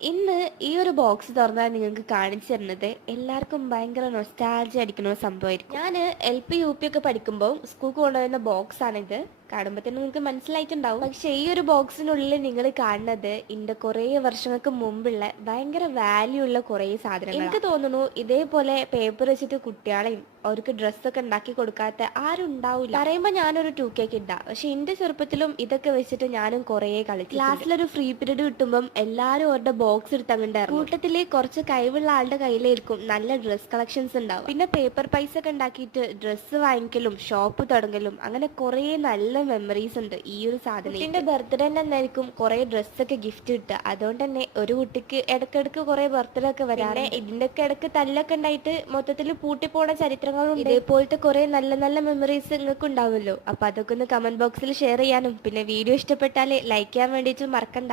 ഇന്ന് ഈ ഒരു ബോക്സ് തുറന്നാൽ നിങ്ങൾക്ക് കാണിച്ചു തരുന്നത് എല്ലാവർക്കും ഭയങ്കര നൊസ്റ്റാൾജി അടിക്കുന്ന ഒരു സംഭവമായിരിക്കും. ഞാൻ LP UP ഒക്കെ പഠിക്കുമ്പോൾ സ്കൂൾക്ക് കൊണ്ടുവരുന്ന ബോക്സ് ആണിത്. കാണുമ്പോൾ തന്നെ നിങ്ങൾക്ക് മനസ്സിലായിട്ടുണ്ടാവും. പക്ഷെ ഈ ഒരു ബോക്സിനുള്ളിൽ നിങ്ങൾ കാണുന്നത് ഇതിന്റെ കുറേ വർഷങ്ങൾക്ക് മുമ്പുള്ള ഭയങ്കര വാല്യൂ ഉള്ള കുറേ സാധനങ്ങൾ. എനിക്ക് തോന്നുന്നു ഇതേപോലെ പേപ്പർ വെച്ചിട്ട് കുട്ടികളെയും അവർക്ക് ഡ്രസ്സൊക്കെ ഉണ്ടാക്കി കൊടുക്കാത്ത ആരും ഉണ്ടാവില്ല. പറയുമ്പോൾ ഞാനൊരു 2K കിഡാ. പക്ഷെ എന്റെ ചെറുപ്പത്തിലും ഇതൊക്കെ വെച്ചിട്ട് ഞാനും കുറേ കളിച്ചു. ക്ലാസ്സിലൊരു ഫ്രീ പീരീഡ് കിട്ടുമ്പോൾ എല്ലാവരും അവരുടെ ബോക്സ് എടുത്ത് അങ്ങോട്ട് ഇറങ്ങും. കൂട്ടത്തില് കുറച്ച് കഴിവുള്ള ആളുടെ കയ്യിലായിരിക്കും നല്ല ഡ്രസ് കളക്ഷൻസ് ഉണ്ടാവും. പിന്നെ പേപ്പർ പൈസ ഒക്കെ ഉണ്ടാക്കിയിട്ട് ഡ്രസ്സ് വാങ്ങിക്കലും ഷോപ്പ് തുടങ്ങലും അങ്ങനെ കുറേ നല്ല മെമ്മറീസ് ഉണ്ട് ഈ ഒരു സാധനം. കുട്ടിന്റെ ബർത്ത്ഡേ എന്നായിരിക്കും കുറെ ഡ്രസ്സൊക്കെ ഗിഫ്റ്റ് കിട്ടുക. അതുകൊണ്ട് തന്നെ ഒരു കുട്ടിക്ക് ഇടക്കിടക്ക് കുറെ ബർത്ത്ഡേ ഒക്കെ വരാറ്. ഇതിന്റെ ഒക്കെ ഇടക്ക് തല്ലൊക്കെ ഉണ്ടായിട്ട് മൊത്തത്തിൽ പൂട്ടിപ്പോണ ചരിത്രങ്ങളുണ്ട്. ഇതേപോലത്തെ കുറെ നല്ല നല്ല മെമ്മറീസ് നിങ്ങൾക്ക് ഉണ്ടാവുമല്ലോ. അപ്പൊ അതൊക്കെ ഒന്ന് കമന്റ് ബോക്സിൽ ഷെയർ ചെയ്യാനും പിന്നെ വീഡിയോ ഇഷ്ടപ്പെട്ടാൽ ലൈക്ക് ചെയ്യാൻ വേണ്ടിയിട്ട് മറക്കണ്ട.